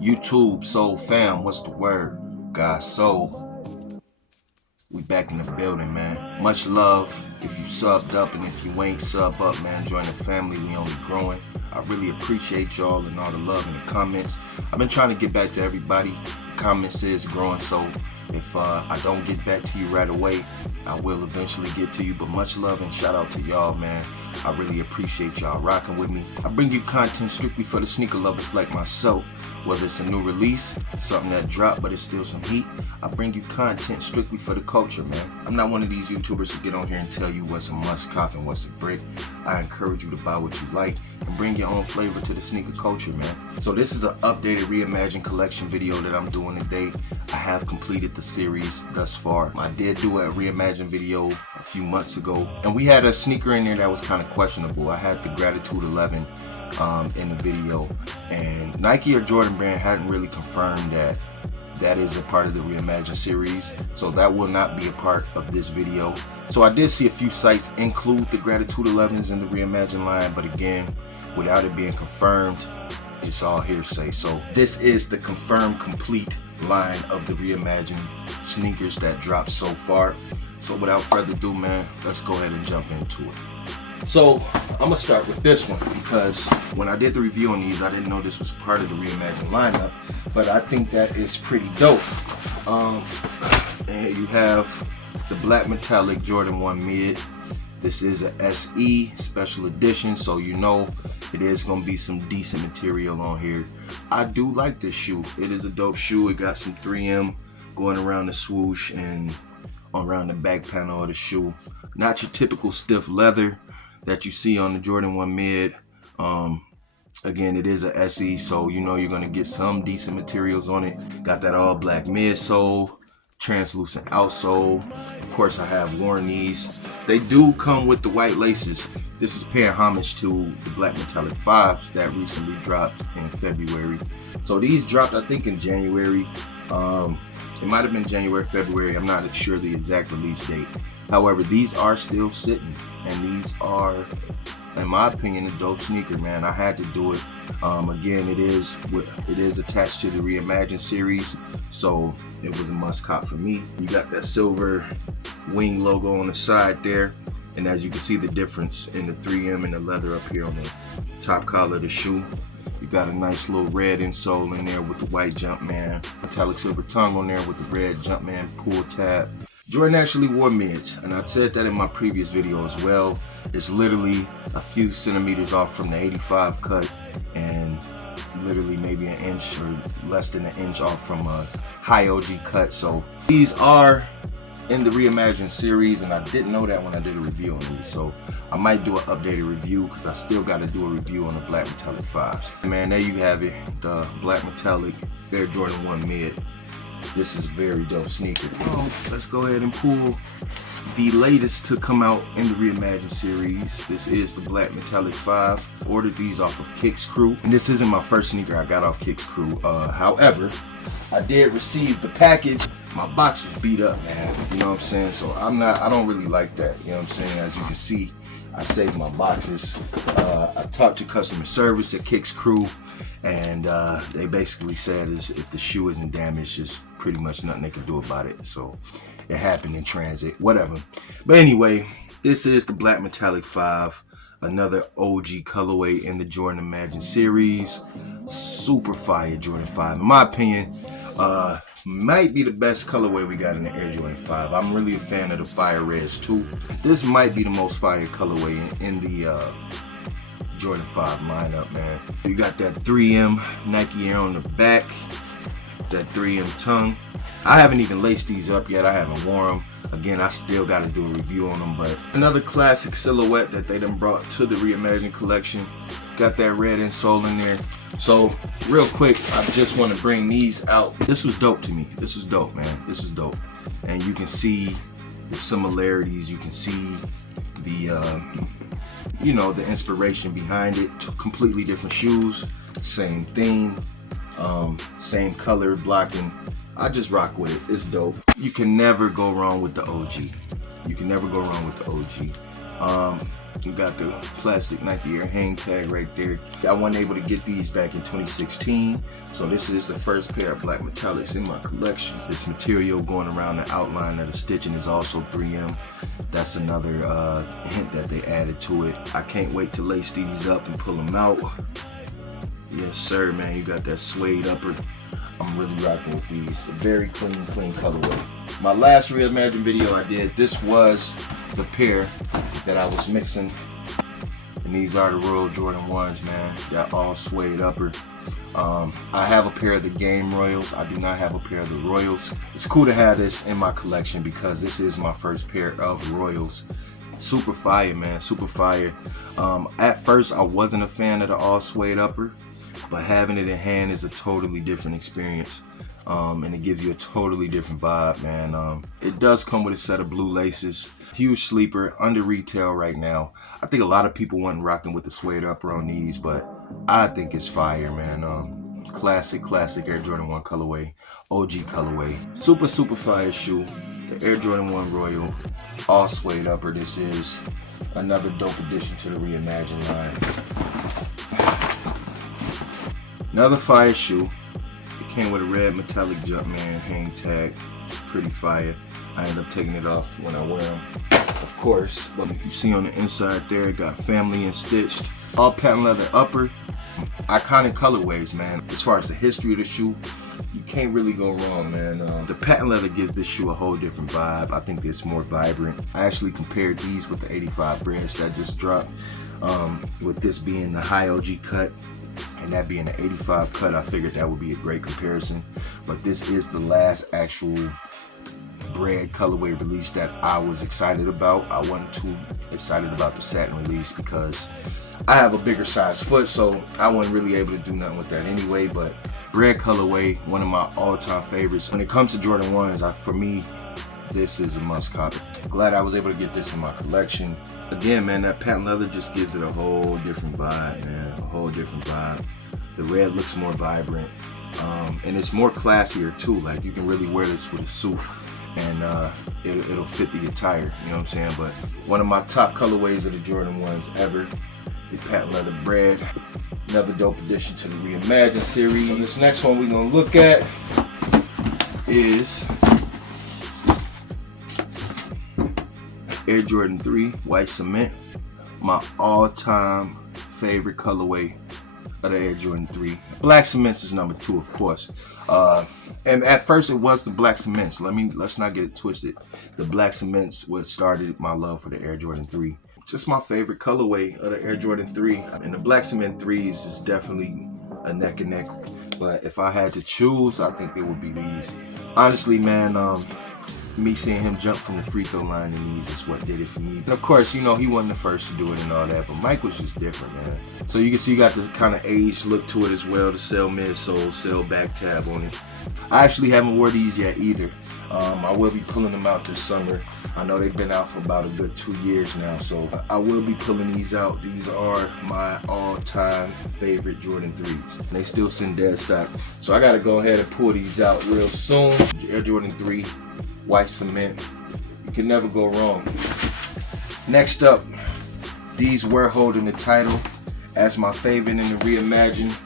YouTube Soul Fam, what's the word? God Soul, we back in the building, man. Much love if you subbed up, and if you ain't sub up, man, join the family. We only growing. I really appreciate y'all and all the love in the comments. I've been trying to get back to everybody. The comments is growing, so if I don't get back to you right away, I will eventually get to you. But much love and shout out to y'all, man. I really appreciate y'all rocking with me. I bring you content strictly for the sneaker lovers like myself. Whether it's a new release, something that dropped but it's still some heat, I bring you content strictly for the culture, man. I'm not one of these YouTubers to get on here and tell you what's a must cop and what's a brick. I encourage you to buy what you like and bring your own flavor to the sneaker culture, man. So this is an updated Reimagined Collection video that I'm doing today. I have completed the series thus far. I did do a Reimagined video a few months ago, and we had a sneaker in there that was kind of questionable. I had the Gratitude 11 in the video, and Nike or Jordan brand hadn't really confirmed that that is a part of the Reimagined series, so that will not be a part of this video. So I did see a few sites include the Gratitude 11s in the Reimagined line, but again, without it being confirmed, it's all hearsay. So this is the confirmed complete line of the Reimagined sneakers that dropped so far. So without further ado, man, let's go ahead and jump into it. So I'm gonna start with this one because when I did the review on these, I didn't know this was part of the Reimagined lineup, but I think that is pretty dope. And you have the black metallic Jordan 1 mid. This is a SE special edition, so you know it is gonna be some decent material on here. I do like this shoe. It is a dope shoe. It got some 3M going around the swoosh and around the back panel of the shoe. Not your typical stiff leather that you see on the Jordan 1 mid. Again, it is a SE, so you know you're gonna get some decent materials on it. Got that all black midsole, translucent outsole. Of course, I have worn these. They do come with the white laces. This is paying homage to the black metallic 5s that recently dropped in February. So these dropped, I think, in January. It might have been January, February. I'm not sure the exact release date. However, these are still sitting, and these are, in my opinion, a dope sneaker, man. I had to do it. Again, it is attached to the Reimagined series, so it was a must cop for me. You got that silver wing logo on the side there, and as you can see the difference in the 3M and the leather up here on the top collar of the shoe. You got a nice little red insole in there with the white Jumpman, metallic silver tongue on there with the red Jumpman pull tab. Jordan actually wore mids, and I said that in my previous video as well. It's literally a few centimeters off from the 85 cut, and literally maybe an inch or less than an inch off from a high OG cut. So these are in the Reimagined series, and I didn't know that when I did a review on these. So I might do an updated review because I still got to do a review on the black metallic 5s. Man, there you have it, the black metallic Air Jordan 1 mid. This is a very dope sneaker. Let's go ahead and pull the latest to come out in the Reimagined series. This is the black metallic 5. Ordered these off of Kicks Crew, and this isn't my first sneaker I got off Kicks Crew. However, I did receive the package. My box was beat up, man. You know what I'm saying? So I don't really like that. You know what I'm saying? As you can see, I saved my boxes. I talked to customer service at Kicks Crew, and they basically said is if the shoe isn't damaged, there's pretty much nothing they can do about it. So it happened in transit, whatever. But anyway, this is the black metallic 5, another OG colorway in the Jordan Reimagined series. Super fire Jordan 5, in my opinion. Might be the best colorway we got in the Air Jordan 5. I'm really a fan of the fire reds too. This might be the most fire colorway in the Jordan 5 lineup, man. You got that 3M Nike Air on the back, that 3M tongue. I haven't even laced these up yet. I haven't worn them. Again, I still got to do a review on them, but another classic silhouette that they done brought to the Reimagined collection. Got that red insole in there. So real quick, I just want to bring these out. This was dope to me. This was dope, man. This was dope. And you can see the similarities. You can see the, you know, the inspiration behind it. Two completely different shoes, same theme, same color blocking. I just rock with it. It's dope. You can never go wrong with the OG. You can never go wrong with the OG. You got the plastic Nike Air hang tag right there. I wasn't able to get these back in 2016, so this is the first pair of black metallics in my collection. This material going around the outline of the stitching is also 3M. That's another hint that they added to it. I can't wait to lace these up and pull them out. Yes sir, man, you got that suede upper. I'm really rocking with these. A very clean colorway. My last Reimagined video I did, this was the pair that I was mixing. And these are the Royal Jordan 1s, man. Got all suede upper. I have a pair of the Game Royals. I do not have a pair of the Royals. It's cool to have this in my collection because this is my first pair of Royals. Super fire, man, super fire. At first, I wasn't a fan of the all suede upper, but having it in hand is a totally different experience. And it gives you a totally different vibe, man. It does come with a set of blue laces. Huge sleeper, under retail right now. I think a lot of people weren't rocking with the suede upper on these, but I think it's fire, man. Classic Air Jordan 1 colorway, OG colorway. Super fire shoe. The Air Jordan 1 Royal, all suede upper. This is another dope addition to the Reimagined line. Another fire shoe. It came with a red metallic Jumpman hang tag. Pretty fire. I end up taking it off when I wear them, of course. But if you see on the inside there, it got family and stitched. All patent leather upper. Iconic colorways, man. As far as the history of the shoe, you can't really go wrong, man. The patent leather gives this shoe a whole different vibe. I think it's more vibrant. I actually compared these with the 85 Breds that just dropped. With this being the high OG cut and that being the 85 cut, I figured that would be a great comparison. But this is the last actual Bred colorway release that I was excited about. I wasn't too excited about the satin release because I have a bigger size foot, so I wasn't really able to do nothing with that anyway. But Bred colorway, one of my all-time favorites. When it comes to Jordan 1s, for me, this is a must copy. Glad I was able to get this in my collection. Again, man, that patent leather just gives it a whole different vibe, man. A whole different vibe. The red looks more vibrant, and it's more classier too. Like, you can really wear this with a suit, and it'll fit the attire, you know what I'm saying? But one of my top colorways of the Jordan 1s ever, the patent leather Bred. Another dope addition to the Reimagined series. So this next one we're gonna look at is Air Jordan 3 White Cement. My all-time favorite colorway of the Air Jordan 3. Black Cements is number 2, of course. And at first it was the Black Cements. Let's not get it twisted. The Black Cements what started my love for the Air Jordan 3. Just my favorite colorway of the Air Jordan 3. And the Black Cement 3s is definitely a neck and neck. But if I had to choose, I think it would be these. Honestly, man, me seeing him jump from the free throw line in these is what did it for me. And of course, you know, he wasn't the first to do it and all that, but Mike was just different, man. So you can see you got the kind of aged look to it as well. The cell midsole, cell back tab on it. I actually haven't wore these yet either. I will be pulling them out this summer. I know they've been out for about a good 2 years now, so I will be pulling these out. These are my all-time favorite Jordan 3s. They still send dead stock, so I gotta go ahead and pull these out real soon. Air Jordan 3 White Cement. You can never go wrong. Next up, these were holding the title as my favorite in the Reimagined.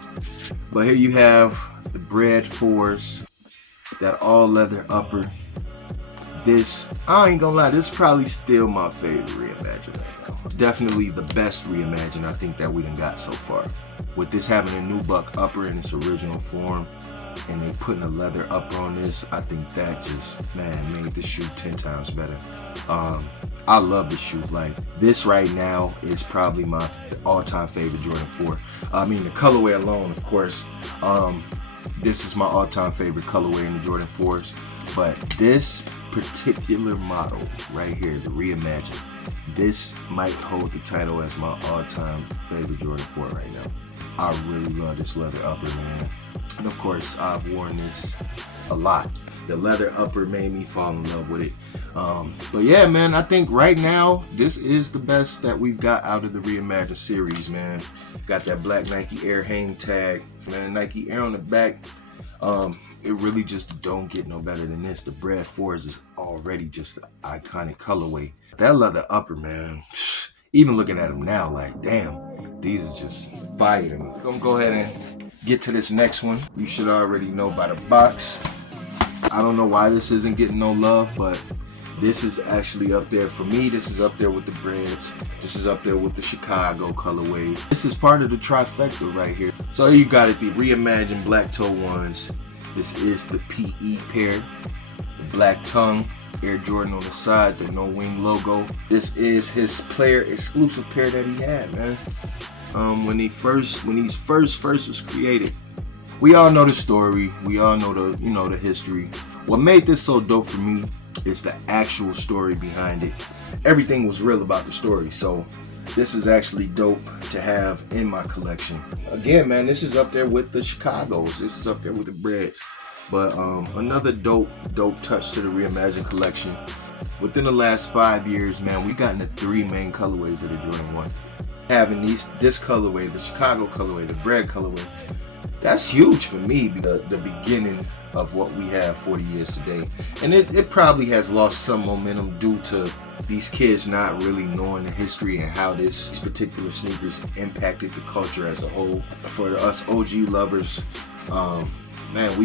But here you have the Bred 4s, that all leather upper. This, I ain't gonna lie, this is probably still my favorite Reimagined right now. It's definitely the best Reimagined I think that we done got so far. With this having a nubuck upper in its original form, and they putting a leather upper on this, I think that just, man, made the shoe 10 times better. I love the shoe. Like, this right now is probably my all-time favorite Jordan 4. I mean, the colorway alone, of course. This is my all-time favorite colorway in the Jordan 4s. But this particular model right here, the Reimagined, this might hold the title as my all-time favorite Jordan 4 right now. I really love this leather upper, man. And of course, I've worn this a lot. The leather upper made me fall in love with it. But yeah, man, I think right now, this is the best that we've got out of the Reimagined series, man. Got that black Nike Air hang tag, man, Nike Air on the back. It really just don't get no better than this. The Bred 4s is already just an iconic colorway. That leather upper, man, Even looking at them now, like, damn, these is just fire to me. I'm gonna go ahead and get to this next one. You should already know by the box. I don't know why this isn't getting no love, but this is actually up there for me. This is up there with the Breds. This is up there with the Chicago colorway. This is part of the trifecta right here. So here you got it, the reimagined black toe ones. This is the PE pair, the black tongue, Air Jordan on the side, the no wing logo. This is his player exclusive pair that he had, man. When these first was created. We all know the story. We all know the history. What made this so dope for me is the actual story behind it. Everything was real about the story. So this is actually dope to have in my collection. Again, man, this is up there with the Chicagos. This is up there with the Breds. But another dope touch to the Reimagined Collection. Within the last 5 years, man, we've gotten the 3 main colorways of the Jordan 1. Having this colorway, the Chicago colorway, the Bred colorway, that's huge for me. The beginning of what we have 40 years today. And it probably has lost some momentum due to these kids not really knowing the history and how these particular sneakers impacted the culture as a whole. For us OG lovers, man,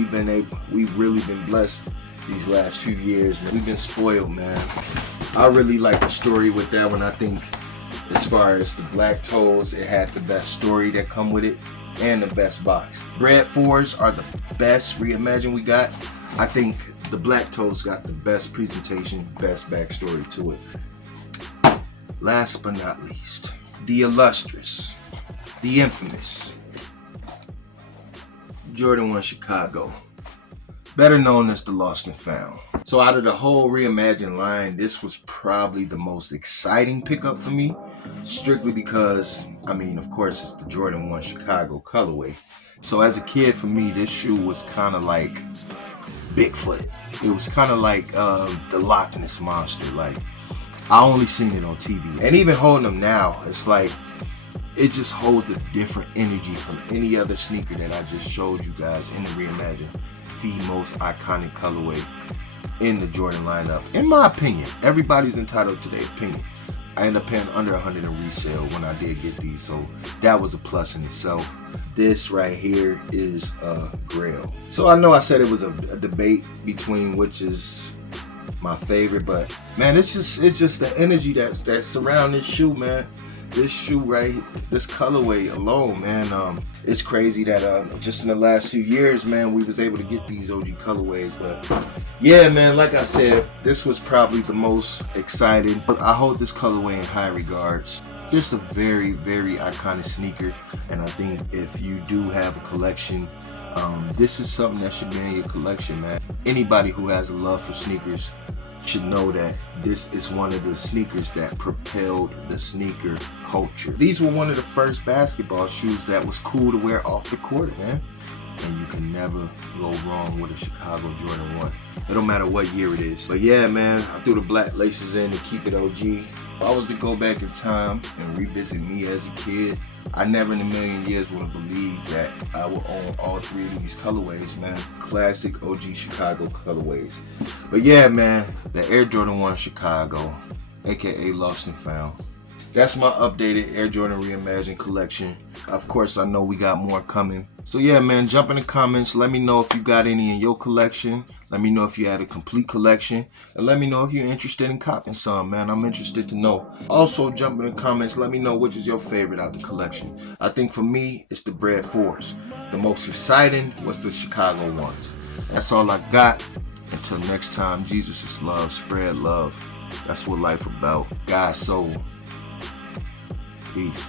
we've really been blessed these last few years, man. We've been spoiled, man. I really like the story with that one. I think as far as the black toes, it had the best story that come with it and the best box. Bred 4s are the best reimagined we got. I think the black toes got the best presentation, best backstory to it. Last but not least, the illustrious, the infamous Jordan 1 Chicago, better known as the Lost and Found. So out of the whole reimagined line, this was probably the most exciting pickup for me, strictly because, I mean, of course, it's the Jordan 1 Chicago colorway. So as a kid, for me, this shoe was kind of like Bigfoot. It was kind of like the Loch Ness Monster. Like, I only seen it on TV. And even holding them now, it's like, it just holds a different energy from any other sneaker that I just showed you guys in the Reimagined. The most iconic colorway in the Jordan lineup. In my opinion, everybody's entitled to their opinion. I ended up paying under $100 in resale when I did get these, so that was a plus in itself. This right here is a grail. So I know I said it was a debate between which is my favorite, but man, it's just the energy that surrounds this shoe, man. This shoe right here, this colorway alone, man, it's crazy that just in the last few years, man, we was able to get these OG colorways. But yeah, man, like I said, this was probably the most exciting. I hold this colorway in high regards. Just a very, very iconic sneaker, and I think if you do have a collection, this is something that should be in your collection, man. Anybody who has a love for sneakers should know that this is one of the sneakers that propelled the sneaker culture. These were one of the first basketball shoes that was cool to wear off the court, man. And you can never go wrong with a Chicago Jordan 1. It don't matter what year it is. But yeah, man, I threw the black laces in to keep it OG. If I was to go back in time and revisit me as a kid, I never in a million years would have believed that I would own all 3 of these colorways, man. Classic OG Chicago colorways. But yeah, man, the Air Jordan 1 Chicago, aka Lost and Found. That's my updated Air Jordan Reimagined Collection. Of course, I know we got more coming. So yeah, man, jump in the comments. Let me know if you got any in your collection. Let me know if you had a complete collection. And let me know if you're interested in copying some, man. I'm interested to know. Also, jump in the comments. Let me know which is your favorite out the collection. I think for me, it's the Bred 4s. The most exciting was the Chicago ones. That's all I got. Until next time, Jesus is love. Spread love. That's what life about. God's soul. Peace.